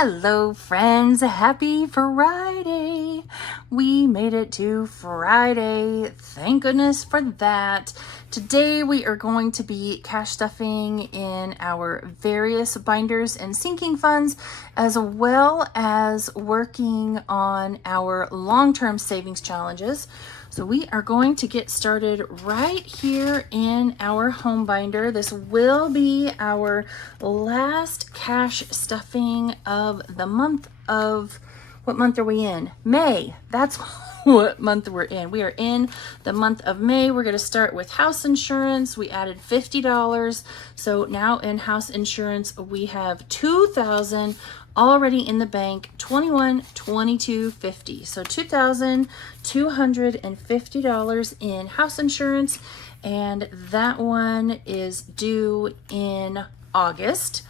Hello, friends. Happy Friday. We made it to Friday. Thank goodness for that. Today, we are going to be cash stuffing in our various binders and sinking funds, as well as working on our long-term savings challenges. So we are going to get started right here in our home binder. This will be our last cash stuffing of the month of, what month are we in? May. That's what month we're in. We are in the month of May. We're going to start with house insurance. We added $50. So now in house insurance, we have $2,000 already in the bank, $21,22.50. So $2,250 in house insurance, and that one is due in August.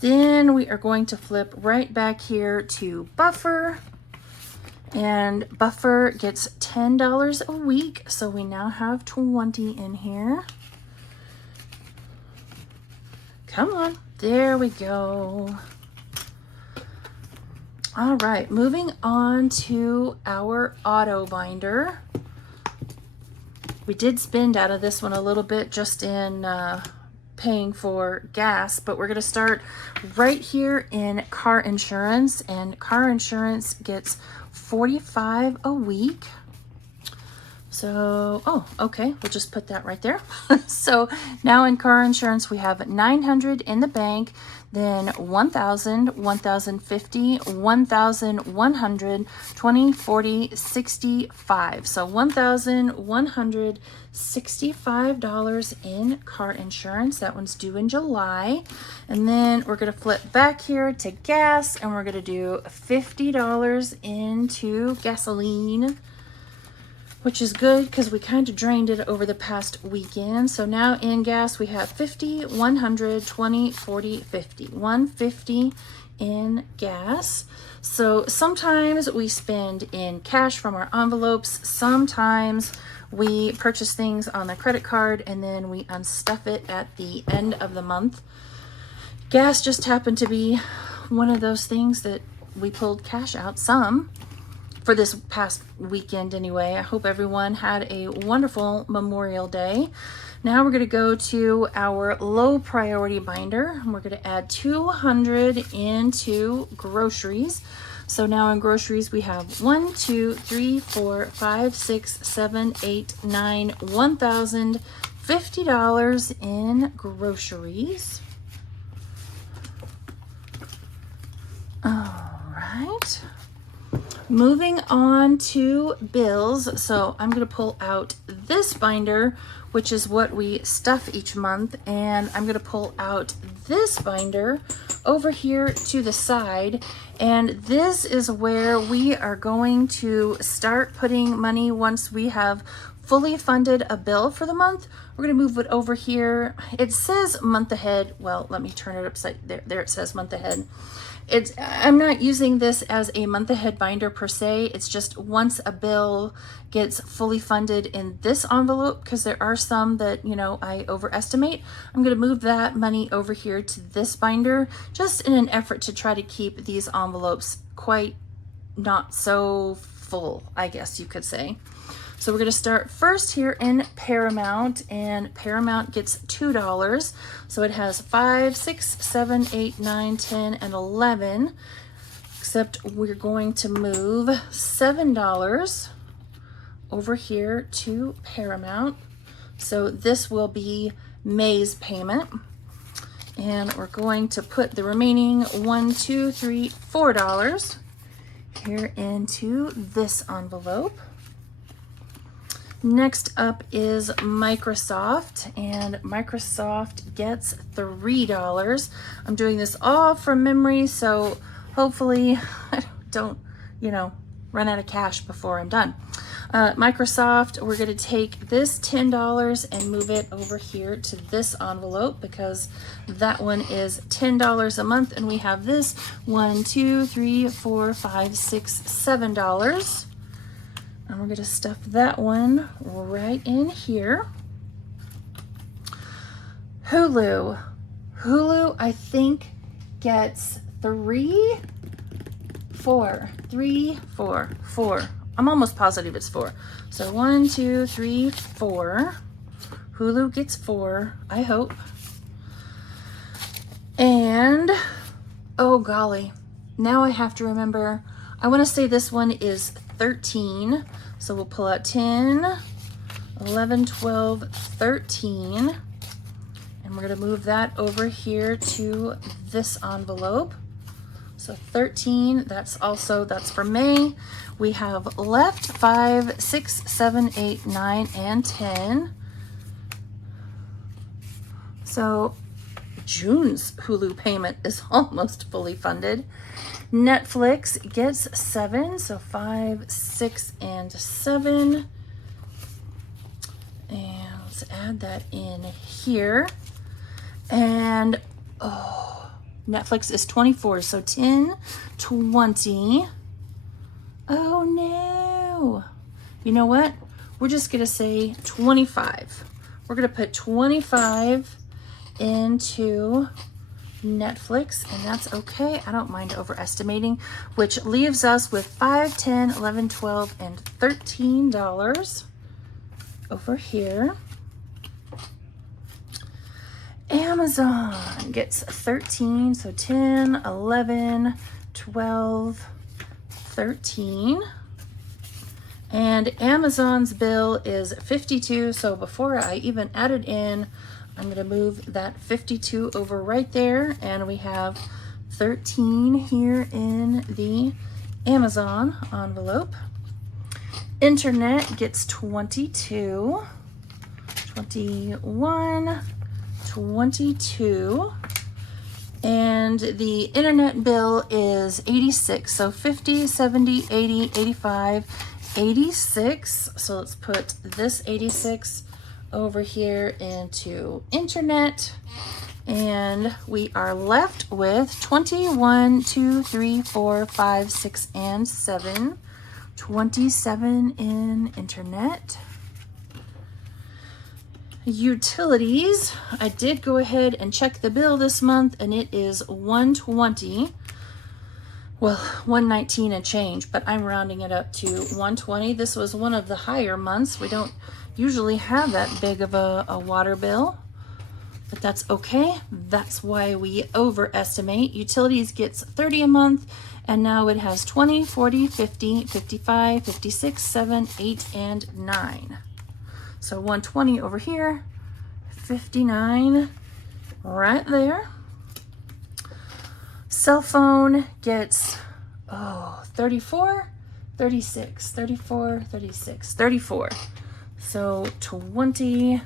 Then we are going to flip right back here to Buffer, and Buffer gets $10 a week. So we now have 20 in here. Come on, there we go. All right, moving on to our auto binder. We did spend out of this one a little bit just in paying for gas, but we're going to start right here in car insurance, and car insurance gets $45 a week. So, oh, okay, we'll just put that right there. So now in car insurance, we have $900 in the bank, then $1,000, $1,050, $1,100, $20, $40, $65. So $1,165 in car insurance. That one's due in July. And then we're going to flip back here to gas, and we're going to do $50 into gasoline, which is good because we kind of drained it over the past weekend. So now in gas, we have 50, 100, 20, 40, 50. 150 in gas. So sometimes we spend in cash from our envelopes. Sometimes we purchase things on the credit card and then we unstuff it at the end of the month. Gas just happened to be one of those things that we pulled cash out some for this past weekend anyway. I hope everyone had a wonderful Memorial Day. Now we're going to go to our low priority binder, and we're going to add $200 into groceries. So now in groceries, we have 1, 2, 3, 4, 5, 6, 7, 8, 9, $1,050 in groceries. All right. Moving on to bills. So I'm going to pull out this binder, which is what we stuff each month, and I'm going to pull out this binder over here to the side, and this is where we are going to start putting money once we have fully funded a bill for the month. We're going to move it over here. It says month ahead. Well, let me turn it upside there. There it says month ahead. I'm not using this as a month ahead binder per se. It's just once a bill gets fully funded in this envelope, because there are some that, you know, I overestimate. I'm going to move that money over here to this binder, just in an effort to try to keep these envelopes quite not so full, I guess you could say. So we're going to start first here in Paramount, and Paramount gets $2. So it has 5, 6, 7, 8, 9, 10, and 11, except we're going to move $7 over here to Paramount. So this will be May's payment, and we're going to put the remaining $1, 2, 3, $4 here into this envelope. Next up is Microsoft, and Microsoft gets $3. I'm doing this all from memory, so hopefully I don't, run out of cash before I'm done. Microsoft, we're going to take this $10 and move it over here to this envelope, because that one is $10 a month, and we have this $1, 2, 3, 4, 5, 6, $7. And we're going to stuff that one right in here. Hulu, I think, gets $3. 4, 3, 4, 4. I'm almost positive it's 4. So 1, 2, 3, 4. Hulu gets 4, I hope. And, oh golly, now I have to remember, I want to say this one is 13. So we'll pull out 10, 11, 12, 13. And we're going to move that over here to this envelope. So 13, that's for May. We have left 5, 6, 7, 8, 9, and 10. So June's Hulu payment is almost fully funded. Netflix gets 7, so 5, 6, and 7. And let's add that in here. And, oh, Netflix is 24, so 10, 20. Oh no. You know what? We're just going to say 25. We're going to put 25 into Netflix, and that's okay. I don't mind overestimating, which leaves us with $5, $10, $11, $12, and $13 over here. Amazon gets 13, so 10, 11, 12, 13. And Amazon's bill is 52, so before I even add it in, I'm going to move that 52 over right there, and we have 13 here in the Amazon envelope. Internet gets 22, 21, 22, and the internet bill is 86, so 50, 70, 80, 85, 86. So let's put this 86 over here into internet, and we are left with 21, 2, 3, 4, 5, 6, and 7. 27 in internet. Utilities, I did go ahead and check the bill this month, and it is 120. Well, 119 and change, but I'm rounding it up to 120. This was one of the higher months. We don't usually have that big of a water bill, but that's okay. That's why we overestimate. Utilities gets 30 a month, and now it has 20, 40, 50, 55, 56, 7, 8, and 9. So 120 over here, 59 right there. Cell phone gets, 34, 36, 34, 36, 34. So 20,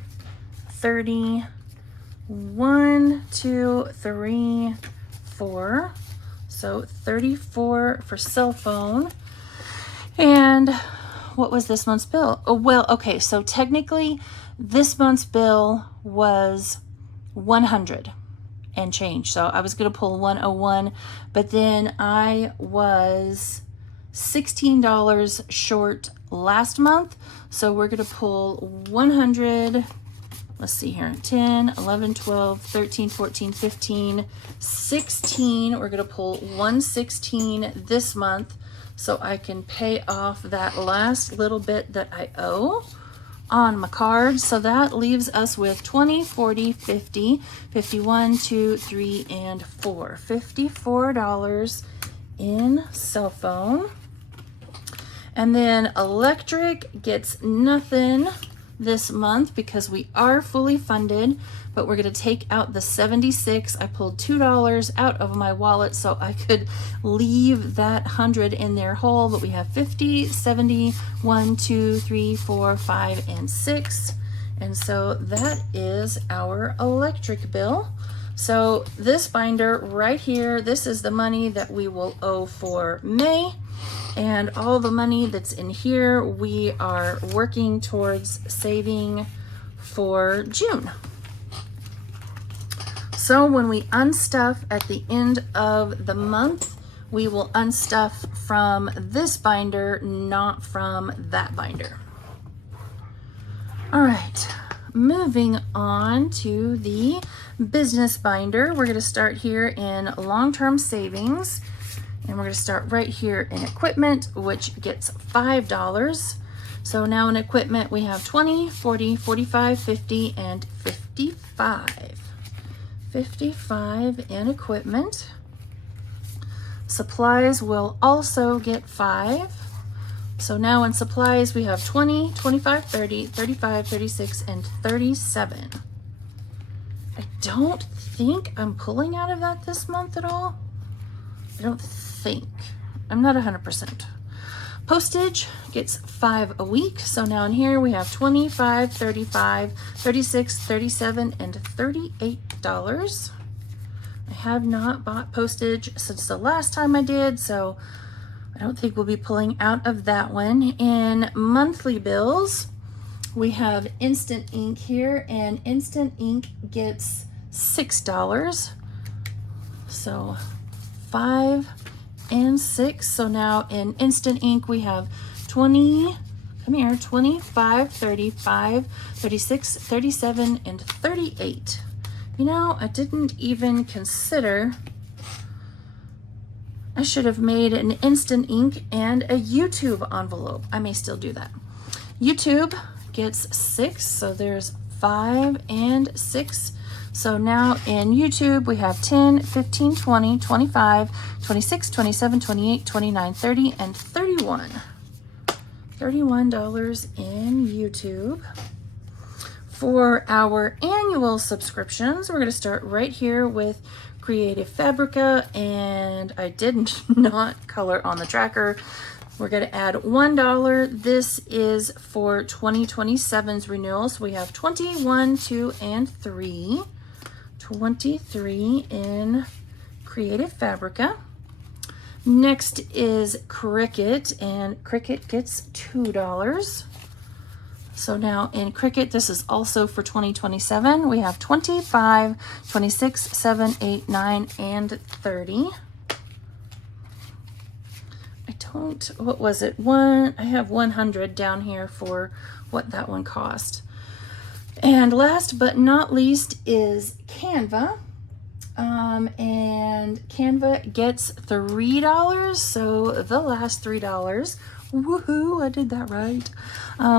30, 1, 2, 3, 4. So 34 for cell phone. And what was this month's bill? Oh, well, okay, so technically this month's bill was 100 and change. So I was going to pull 101, but then I was $16 short last month. So we're going to pull 100. Let's see here, 10, 11, 12, 13, 14, 15, 16. We're going to pull 116 this month, so I can pay off that last little bit that I owe on my card. So that leaves us with 20, 40, 50, 51, 2, 3, and 4. $54 in cell phone. And then electric gets nothing this month because we are fully funded, but we're going to take out the 76. I pulled $2 out of my wallet so I could leave that 100 in there whole, but we have 50, 70, 1, 2, 3, 4, 5, and 6. And so that is our electric bill. So this binder right here, this is the money that we will owe for May. And all the money that's in here, we are working towards saving for June. So when we unstuff at the end of the month, we will unstuff from this binder, not from that binder. All right, moving on to the business binder. We're going to start here in long-term savings. And we're going to start right here in equipment, which gets $5. So now in equipment, we have 20, 40, 45, 50, and 55. 55 in equipment. Supplies will also get 5. So now in supplies, we have 20, 25, 30, 35, 36, and 37. I don't think I'm pulling out of that this month at all. I don't think. I'm not 100%. Postage gets 5 a week. So now in here we have 25, 35, 36, 37, and $38. I have not bought postage since the last time I did, so I don't think we'll be pulling out of that one. In monthly bills, we have Instant Ink here, and Instant Ink gets $6. So 5 and 6. So now in Instant Ink, we have 20, come here, 25, 35, 36, 37, and 38. You know, I didn't even consider, I should have made an Instant Ink and a YouTube envelope. I may still do that. YouTube gets 6, so there's 5 and 6. So now in YouTube, we have 10, 15, 20, 25, 26, 27, 28, 29, 30, and 31. $31 in YouTube. For our annual subscriptions, we're going to start right here with Creative Fabrica, and I did not color on the tracker. We're going to add $1. This is for 2027's renewal. So we have 21, 2, and 3. 23 in Creative Fabrica. Next is Cricut, and Cricut gets $2. So now in Cricut, this is also for 2027. We have 25, 26, 7, 8, 9, and 30. What was it? I have 100 down here for what that one cost. And last but not least is Canva. And Canva gets $3. So the last $3. Woohoo, I did that right.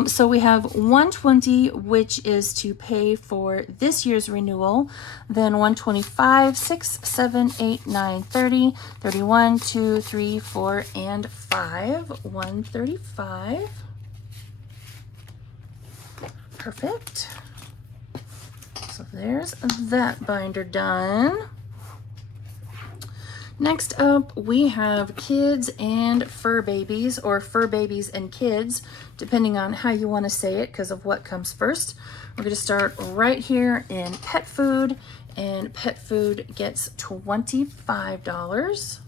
So we have 120, which is to pay for this year's renewal. Then 125, 6, 7, 8, 9, 30, 31, 2, 3, 4, and 5. 135. Perfect. So there's that binder done. Next up, we have kids and fur babies, or fur babies and kids, depending on how you want to say it because of what comes first. We're going to start right here in pet food, and pet food gets $25.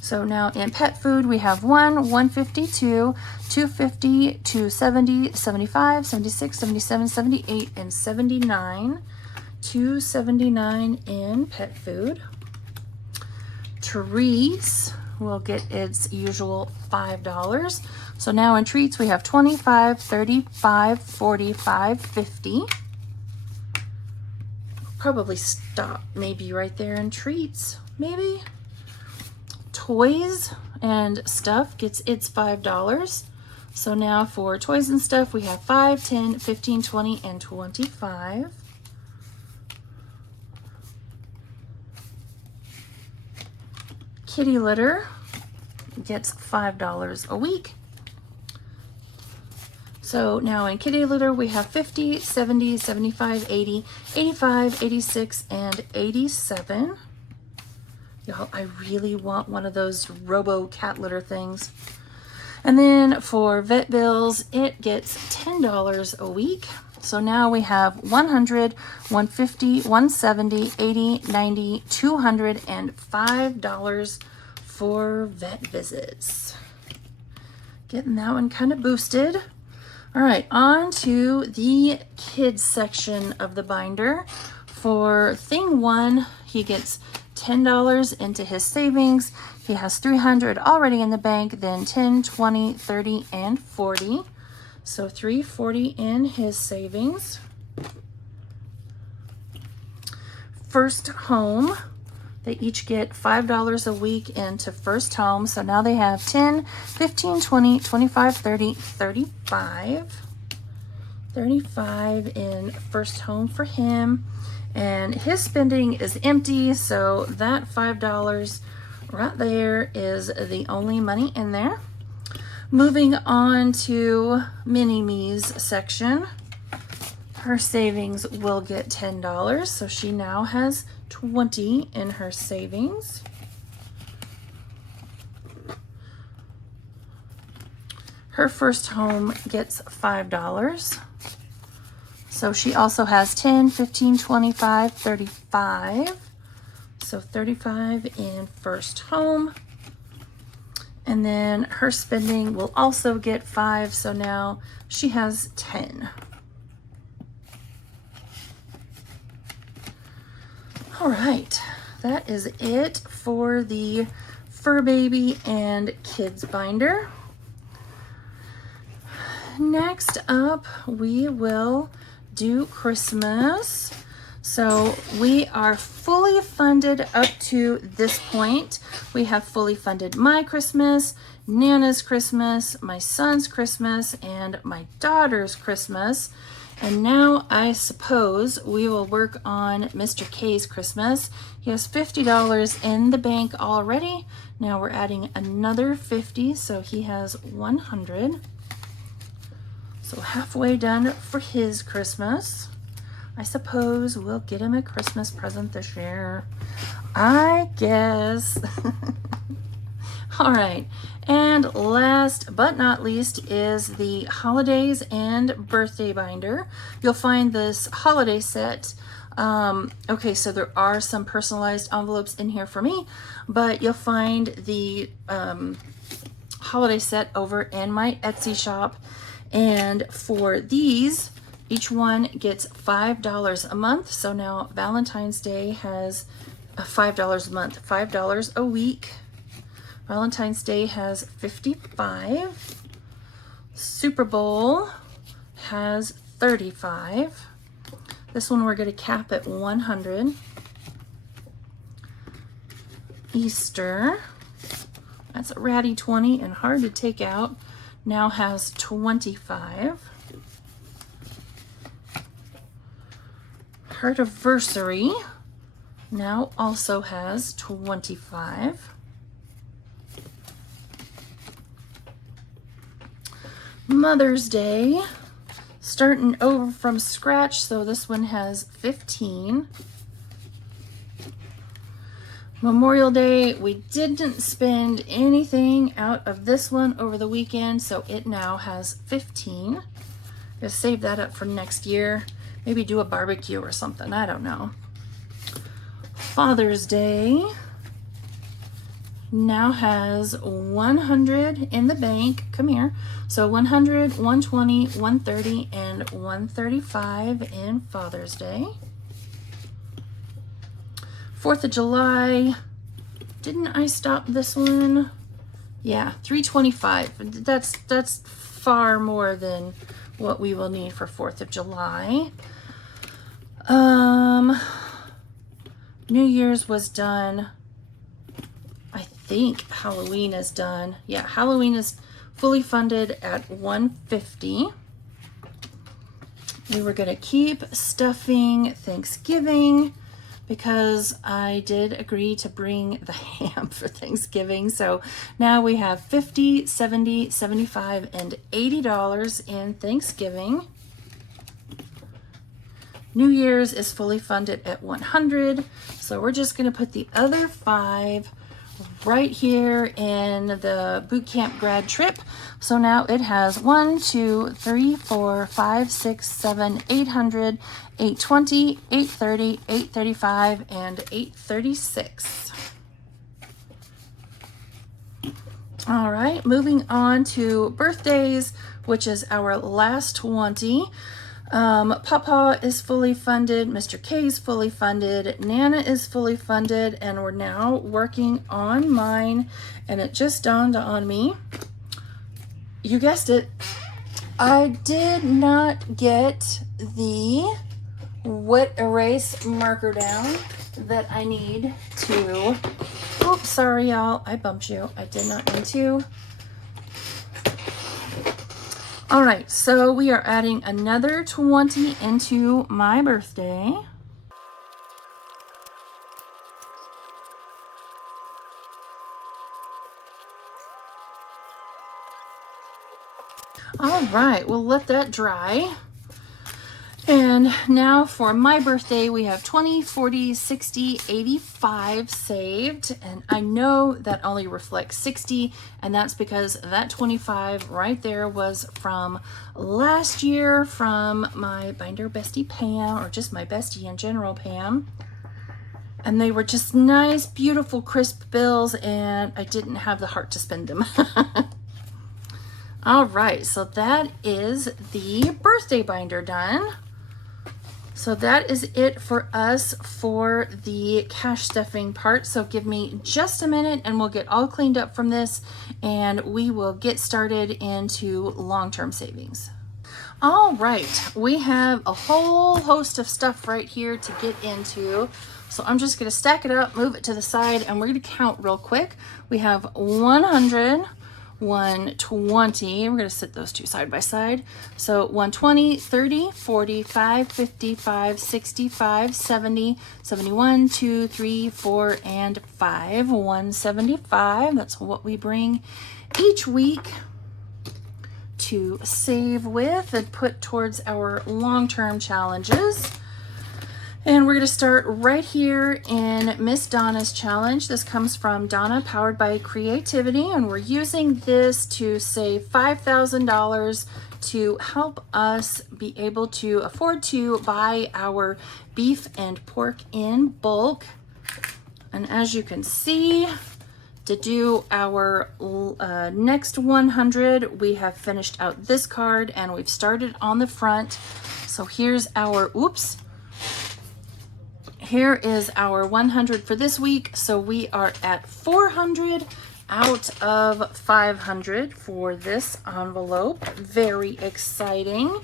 So now in pet food, we have 1, 152, 250, 270, 75, 76, 77, 78, and 79. $2.79 in pet food. Treats will get its usual $5. So now in treats, we have 25, 35, 45, 50. Probably stop maybe right there in treats, maybe. Toys and stuff gets its $5. So now for toys and stuff, we have 5, 10, 15, 20, and 25. Kitty litter gets $5 a week. So now in kitty litter, we have 50, 70, 75, 80, 85, 86, and 87. Y'all, I really want one of those Robo cat litter things. And then for vet bills, it gets $10 a week. So now we have 100, 150, 170, 80, 90, 200, and $5 for vet visits. Getting that one kind of boosted. All right, on to the kids section of the binder. For thing 1, he gets $10 into his savings. He has $300 already in the bank, then 10, 20, 30, and 40. So $340 in his savings. First home, They each get $5 a week into First Home. So now they have 10, 15, 20, 25, 30, 35. 35 in First Home for him. And his spending is empty, so that $5 right there is the only money in there. Moving on to Mini-Me's section. Her savings will get $10, so she now has 20 in her savings. Her First Home gets $5. So she also has 10, 15, 25, 35. So 35 in First Home. And then her spending will also get 5. So now she has 10. All right, that is it for the Fur Baby and Kids binder. Next up, we will do Christmas. So we are fully funded up to this point. We have fully funded my Christmas, Nana's Christmas, my son's Christmas, and my daughter's Christmas. And now I suppose we will work on Mr. K's Christmas. He has $50 in the bank already. Now we're adding another 50, so he has 100. So halfway done for his Christmas. I suppose we'll get him a Christmas present this year. I guess. All right. And last but not least is the holidays and birthday binder. You'll find this holiday set. Okay, so there are some personalized envelopes in here for me, but you'll find the holiday set over in my Etsy shop. And for these, each one gets $5 a month. So now Valentine's Day has $5 a month, $5 a week. Valentine's Day has 55. Super Bowl has 35. This one we're going to cap at 100. Easter, that's a ratty 20 and hard to take out, now has 25. Heartiversary now also has 25. Mother's Day, starting over from scratch, so this one has 15. Memorial Day, we didn't spend anything out of this one over the weekend, so it now has 15. Just save that up for next year. Maybe do a barbecue or something, I don't know. Father's Day now has 100 in the bank. Come here. So 100, 120, 130, and 135 in Father's Day. 4th of July, didn't I stop this one? Yeah, 325. That's far more than what we will need for 4th of July. New Year's was done. I think Halloween is done. Yeah, Halloween is fully funded at 150. We were gonna keep stuffing Thanksgiving because I did agree to bring the ham for Thanksgiving. So now we have 50, 70, 75, and $80 in Thanksgiving. New Year's is fully funded at 100. So we're just gonna put the other 5 right here in the boot camp grad trip. So now it has 1, 2, 3, 4, 5, 6, 7, 800, 820, 830, 835, and 836. All right, moving on to birthdays, which is our last 20. Papa is fully funded, Mr. K is fully funded, Nana is fully funded, and we're now working on mine. And it just dawned on me, you guessed it, I did not get the wet erase marker down that I need to, oops, sorry y'all, I bumped you. I did not mean to. All right, so we are adding another 20 into my birthday. All right, we'll let that dry. And now for my birthday, we have 20, 40, 60, 85 saved. And I know that only reflects 60, and that's because that 25 right there was from last year from my binder bestie Pam, or just my bestie in general, Pam. And they were just nice, beautiful, crisp bills, and I didn't have the heart to spend them. All right, so that is the birthday binder done. So that is it for us for the cash stuffing part. So give me just a minute and we'll get all cleaned up from this and we will get started into long-term savings. All right, we have a whole host of stuff right here to get into. So I'm just gonna stack it up, move it to the side, and we're gonna count real quick. We have 100, 120, we're going to sit those two side by side. So 120, 30, 45, 55, 65, 70, 71, 2, 3, 4, and 5. 175, that's what we bring each week to save with and put towards our long-term challenges. And we're going to start right here in Miss Donna's challenge. This comes from Donna, powered by creativity, and we're using this to save $5,000 to help us be able to afford to buy our beef and pork in bulk. And as you can see, to do our next 100, we have finished out this card and we've started on the front. So here's our, oops. Here is our 100 for this week. So we are at 400 out of 500 for this envelope. Very exciting.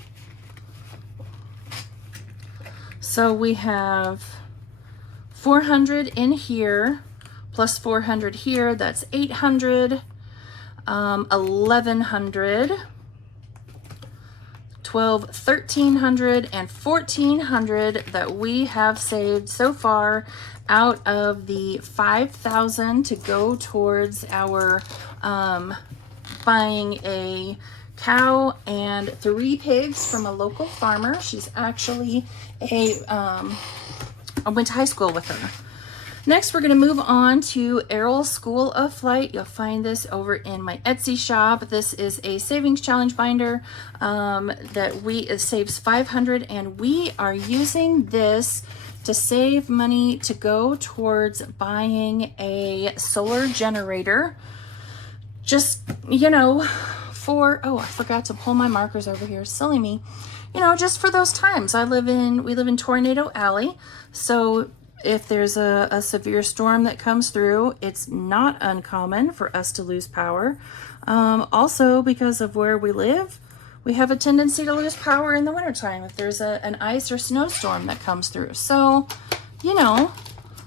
So we have 400 in here, plus 400 here. That's 800, 1100. 12, 1300, and 1400 that we have saved so far out of the 5,000 to go towards our buying a cow and 3 pigs from a local farmer. She's actually I went to high school with her. Next, we're going to move on to Errol School of Flight. You'll find this over in my Etsy shop. This is a savings challenge binder that it saves 500, and we are using this to save money to go towards buying a solar generator. Just, you know, for, oh, I forgot to pull my markers over here. Silly me. You know, just for those times. We live in Tornado Alley, so if there's a severe storm that comes through, it's not uncommon for us to lose power. Also, because of where we live, we have a tendency to lose power in the wintertime if there's an ice or snowstorm that comes through. So, you know,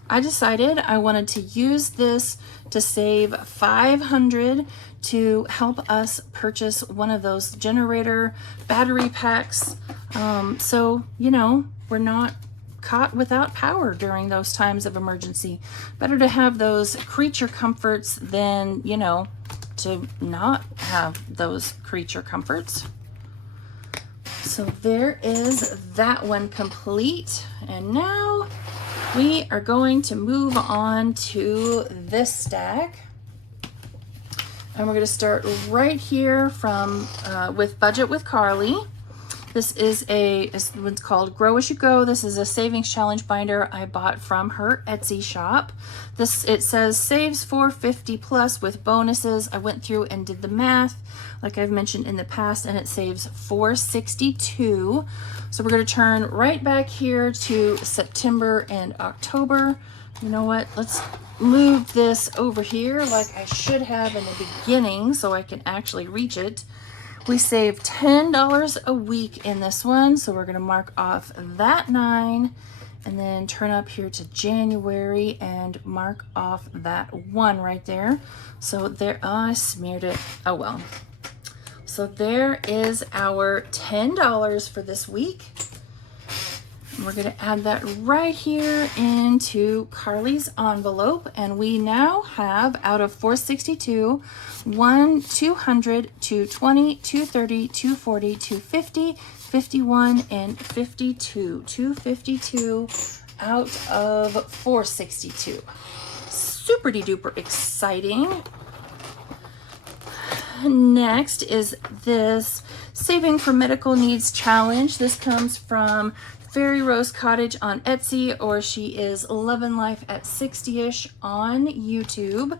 I decided I wanted to use this to save 500 to help us purchase one of those generator battery packs. So, you know, we're not caught without power during those times of emergency. Better to have those creature comforts than, you know, to not have those creature comforts. So there is that one complete. And now we are going to move on to this stack. And we're going to start right here from with Budget with Carly. This is what's called Grow As You Go. This is a savings challenge binder I bought from her Etsy shop. It says saves $450 plus with bonuses. I went through and did the math, like I've mentioned in the past, and it saves $462. So we're going to turn right back here to September and October. You know what? Let's move this over here like I should have in the beginning so I can actually reach it. We save $10 a week in this one, so we're gonna mark off that 9 and then turn up here to January and mark off that 1 right there. So there, oh, I smeared it, oh well. So there is our $10 for this week. We're going to add that right here into Carly's envelope, and we now have, out of 462, 1, 200, 220, 230, 240, 250, 51, and 52. 252 out of 462. Super duper exciting. Next is this Saving for Medical Needs Challenge. This comes from Fairy Rose Cottage on Etsy, or she is Lovin' Life at 60ish on YouTube.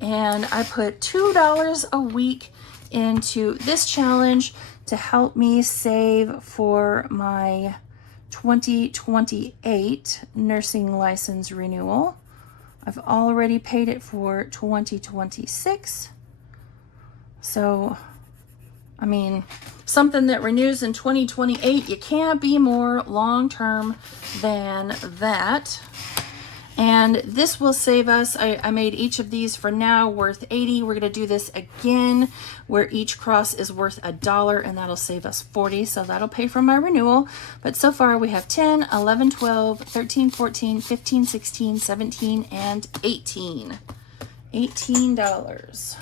And I put $2 a week into this challenge to help me save for my 2028 nursing license renewal. I've already paid it for 2026. So, I mean, something that renews in 2028, you can't be more long-term than that. And this will save us, I made each of these for now worth 80. We're gonna do this again where each cross is worth $1, and that'll save us 40. So that'll pay for my renewal. But so far we have 10, 11, 12, 13, 14, 15, 16, 17, and 18. $18.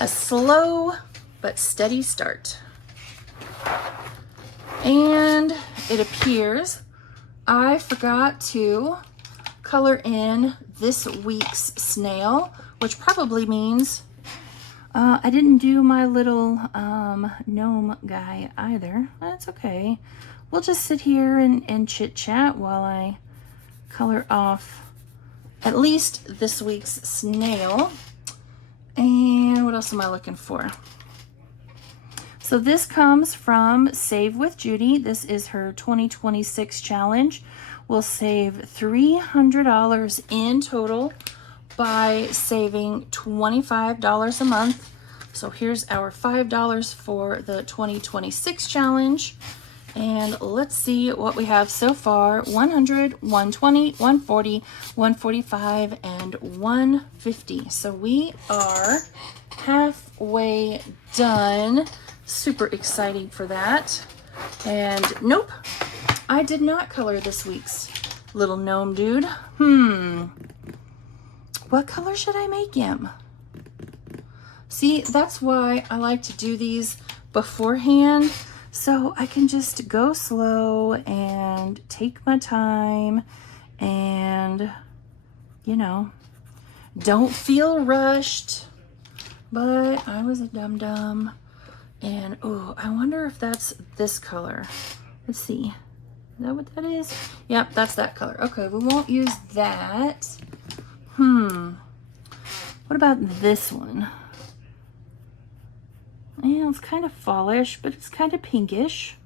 A slow but steady start. And it appears I forgot to color in this week's snail, which probably means I didn't do my little gnome guy either. That's okay. We'll just sit here and chit chat while I color off at least this week's snail. And what else am I looking for? So this comes from Save with Judy. This is her 2026 challenge. We'll save $300 in total by saving $25 a month. So here's our $5 for the 2026 challenge. And let's see what we have so far. 100, 120, 140, 145, and 150. So we are halfway done. Super exciting for that. And nope, I did not color this week's little gnome dude. What color should I make him? See, that's why I like to do these beforehand, so I can just go slow and take my time and, you know, don't feel rushed. But I was a dum-dum. And, oh, I wonder if that's this color. Let's see. Is that what that is? Yep, that's that color. Okay, we won't use that. What about this one? Yeah, it's kind of fallish, but it's kind of pinkish.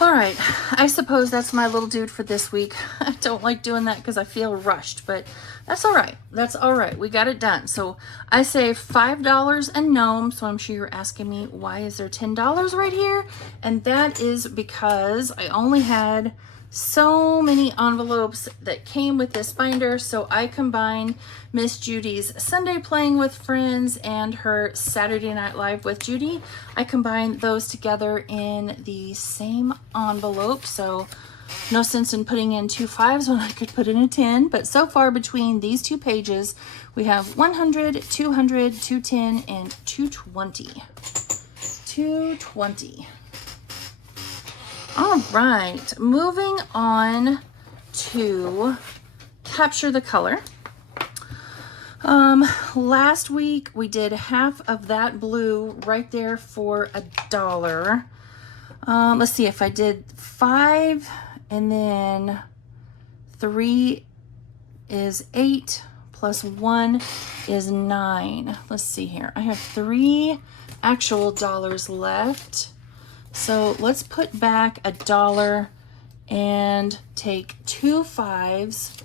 All right, I suppose that's my little dude for this week. I don't like doing that because I feel rushed, but that's all right. That's all right. We got it done. So I saved $5 a gnome. So I'm sure you're asking me, why is there $10 right here? And that is because I only had so many envelopes that came with this binder, so I combined Miss Judy's Sunday Playing with Friends and her Saturday Night Live with Judy. I combined those together in the same envelope, so no sense in putting in 2 5s when I could put in a 10. But so far between these two pages, we have 100, 200, 210, and 220. 220. All right, moving on to Capture the Color. Last week we did half of that blue right there for $1. Let's see, if I did 5 and then 3 is 8 plus 1 is 9. Let's see here. I have 3 actual dollars left. So let's put back $1 and take 2 5s.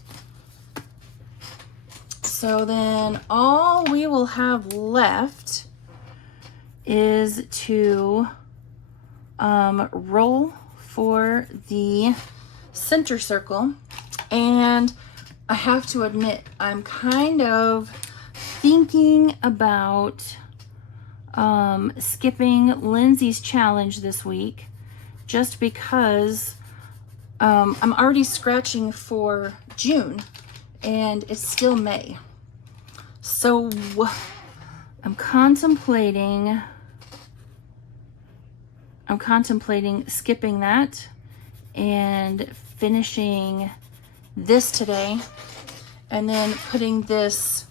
So then all we will have left is to roll for the center circle. And I have to admit, I'm kind of thinking about skipping Lindsay's challenge this week, just because I'm already scratching for June and it's still May. So I'm contemplating skipping that and finishing this today, and then putting this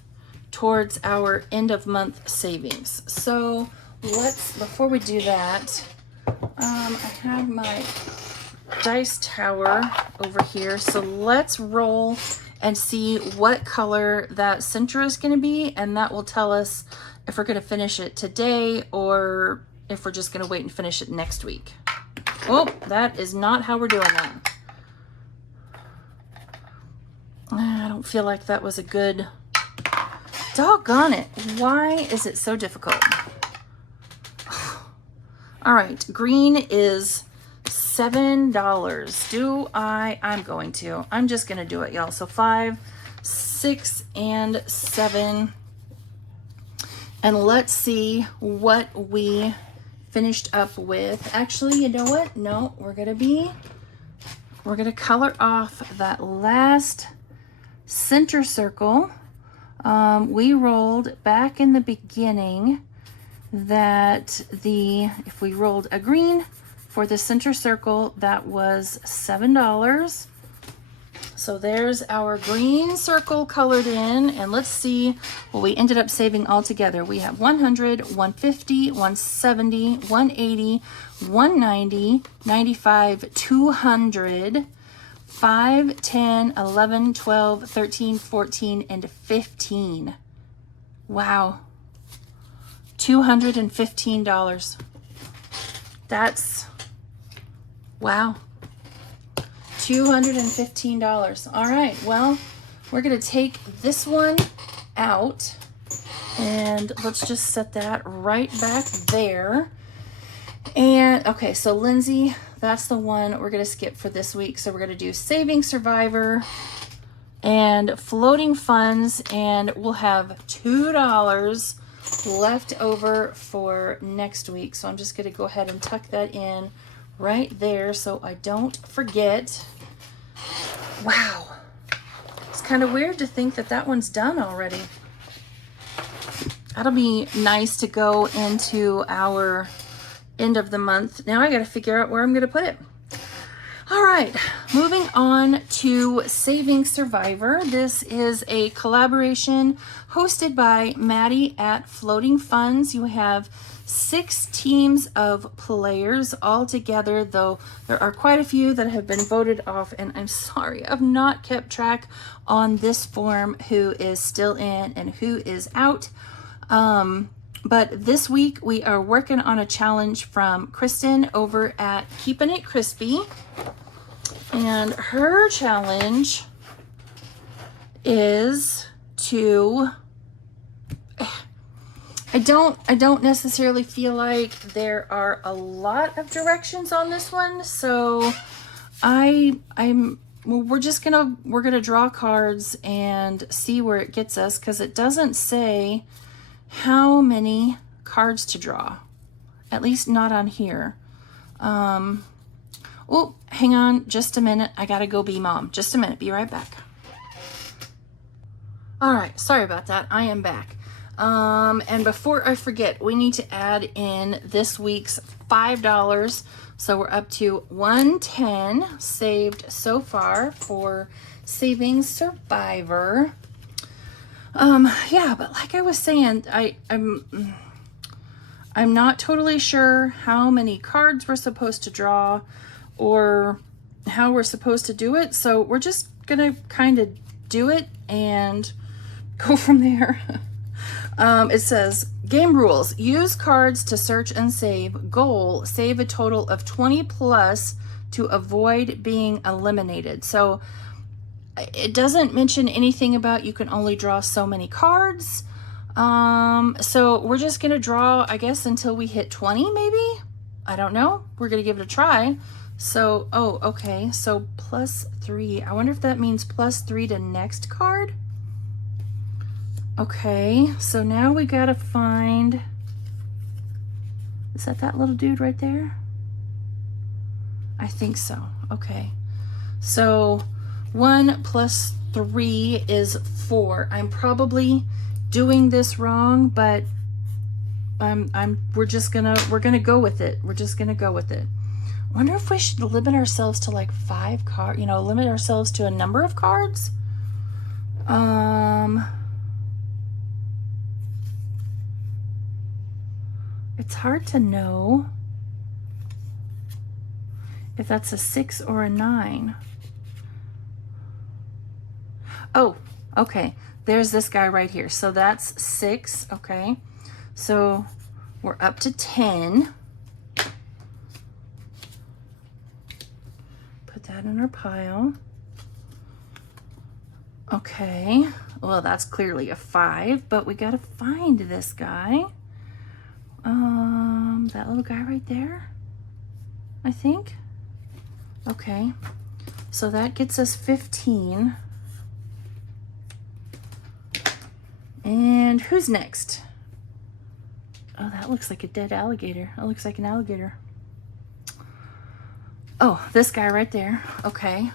towards our end of month savings. So before we do that, I have my dice tower over here. So let's roll and see what color that center is going to be, and that will tell us if we're going to finish it today or if we're just going to wait and finish it next week. Oh, that is not how we're doing that. I don't feel like that was a good... Doggone it. Why is it so difficult? All right, green is $7. I'm just going to do it, y'all. So 5, 6, and 7. And let's see what we finished up with. Actually, you know what? No, we're going to color off that last center circle. We rolled back in the beginning that if we rolled a green for the center circle, that was $7. So there's our green circle colored in, and let's see what we ended up saving all together. We have 100, 150, 170, 180, 190, 95, 200, 5, 10, 11, 12, 13, 14, and 15. Wow. $215. That's, wow. $215. All right, well, we're going to take this one out, and let's just set that right back there. And okay, so Lindsay, that's the one we're going to skip for this week. So we're going to do Saving Survivor and Floating Funds, and we'll have $2 left over for next week. So I'm just going to go ahead and tuck that in right there so I don't forget. Wow. It's kind of weird to think that that one's done already. That'll be nice to go into our end of the month. Now I got to figure out where I'm going to put it. All right, moving on to Saving Survivor. This is a collaboration hosted by Maddie at Floating Funds. You have 6 teams of players all together, though there are quite a few that have been voted off, and I'm sorry, I've not kept track on this form who is still in and who is out. But this week we are working on a challenge from Kristen over at Keeping It Crispy. And her challenge is to, I don't necessarily feel like there are a lot of directions on this one. So we're gonna draw cards and see where it gets us, because it doesn't say how many cards to draw, at least not on here. Oh, hang on just a minute. I gotta go be mom. Just a minute. Be right back. All right. Sorry about that. I am back. And before I forget, we need to add in this week's $5. So we're up to $110 saved so far for Saving Survivor. Yeah, but like I was saying, I'm not totally sure how many cards we're supposed to draw or how we're supposed to do it. So we're just gonna kind of do it and go from there. It says, game rules: use cards to search and save. Goal: save a total of 20 plus to avoid being eliminated. So it doesn't mention anything about you can only draw so many cards. So we're just gonna draw, I guess, until we hit 20, maybe? I don't know. We're gonna give it a try. So, oh, okay. So +3. I wonder if that means +3 to next card. Okay, so now we gotta find, is that little dude right there? I think so. Okay. So 1 + 3 is 4. I'm probably doing this wrong, but we're gonna go with it. We're just gonna go with it. I wonder if we should limit ourselves to like 5 cards, you know, limit ourselves to a number of cards. It's hard to know if that's a 6 or a 9. Oh, okay. There's this guy right here. So that's 6. Okay. So we're up to 10. Put that in our pile. Okay. Well, that's clearly a 5, but we got to find this guy. That little guy right there, I think. Okay. So that gets us 15. And who's next? Oh, that looks like a dead alligator. That looks like an alligator. Oh, this guy right there. Okay.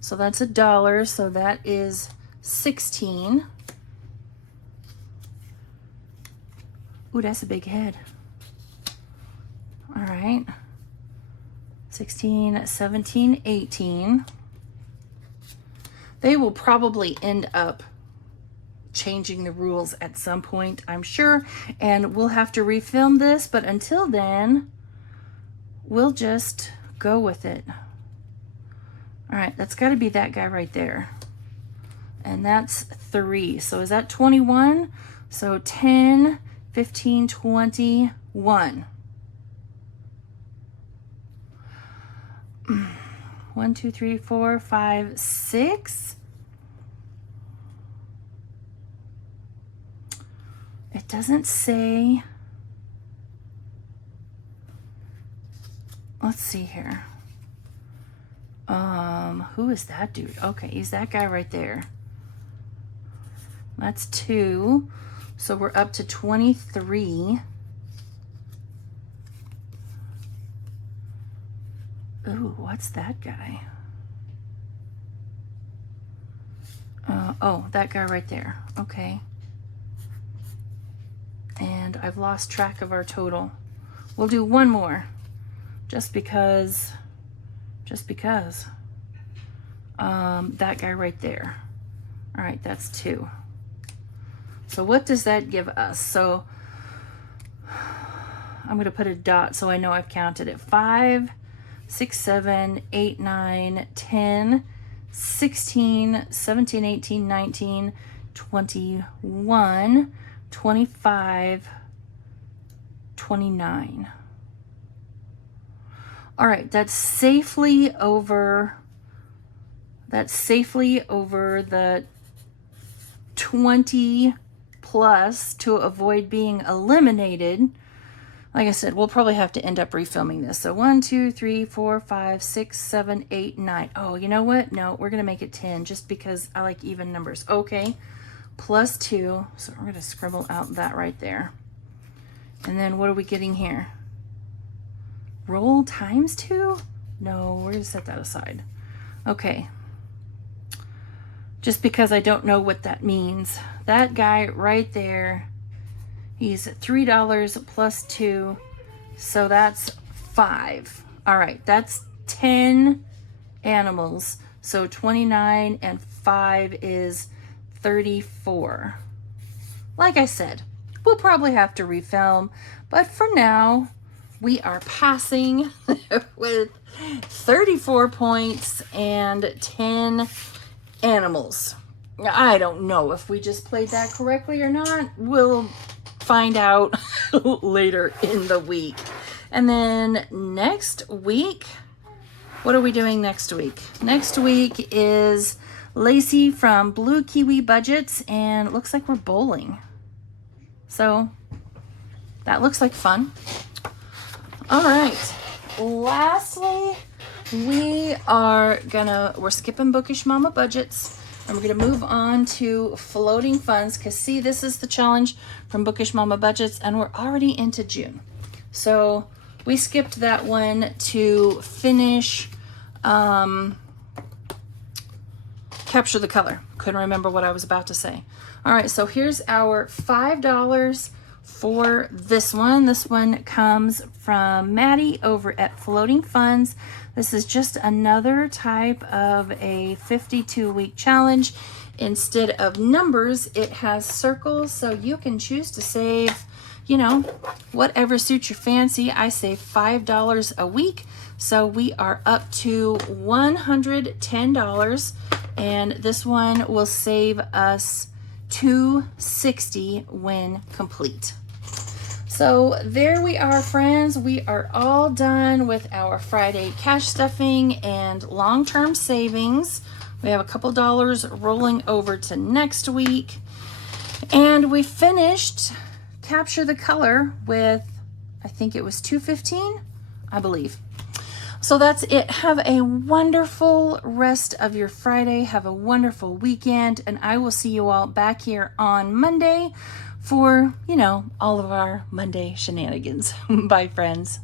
So that's $1. So that is 16. Ooh, that's a big head. All right. 16, 17, 18. They will probably end up changing the rules at some point, I'm sure, and we'll have to refilm this, but until then, we'll just go with it. All right, that's got to be that guy right there. And that's 3. So is that 21? So 10, 15, 21. 1, 2, 3, 4, 5, 6. It doesn't say. Let's see here. Who is that dude? Okay, he's that guy right there. That's 2. So we're up to 23. Ooh, what's that guy? Oh, that guy right there. Okay. And I've lost track of our total. We'll do one more. Just because. That guy right there. All right, that's 2. So what does that give us? So I'm going to put a dot so I know I've counted it. 5, 6, 7, 8, 9, 10, 16, 17, 18, 19, 21, 25, 29. All right, that's safely over the 20 plus to avoid being eliminated. Like I said, we'll probably have to end up refilming this. So 1, 2, 3, 4, 5, 6, 7, 8, 9. Oh, you know what? No, we're going to make it 10 just because I like even numbers. Okay, plus 2. So we're going to scribble out that right there. And then what are we getting here? Roll times 2? No, we're going to set that aside. Okay. Just because I don't know what that means. That guy right there, he's $3 plus 2, so that's 5. All right, that's 10 animals. So 29 and 5 is 34. Like I said, we'll probably have to refilm, but for now, we are passing with 34 points and 10 animals. I don't know if we just played that correctly or not. We'll find out later in the week. And then next week, what are we doing next week? Next week is Lacey from Blue Kiwi Budgets, and it looks like we're bowling. So that looks like fun. All right. Lastly, we're skipping Bookish Mama budgets, and we're gonna move on to floating funds, because see, this is the challenge from Bookish Mama budgets, and we're already into June. So we skipped that one to finish Capture the Color. Couldn't remember what I was about to say. All right, so here's our $5 for this one. This one comes from Maddie over at Floating Funds. This is just another type of a 52-week challenge. Instead of numbers, it has circles, so you can choose to save, you know, whatever suits your fancy. I save $5 a week, so we are up to $110, and this one will save us $260 when complete. So there we are, friends. We are all done with our Friday cash stuffing and long-term savings. We have a couple dollars rolling over to next week. And we finished Capture the Color with, I think it was $215, I believe. So that's it. Have a wonderful rest of your Friday. Have a wonderful weekend. And I will see you all back here on Monday for, you know, all of our Monday shenanigans. Bye, friends.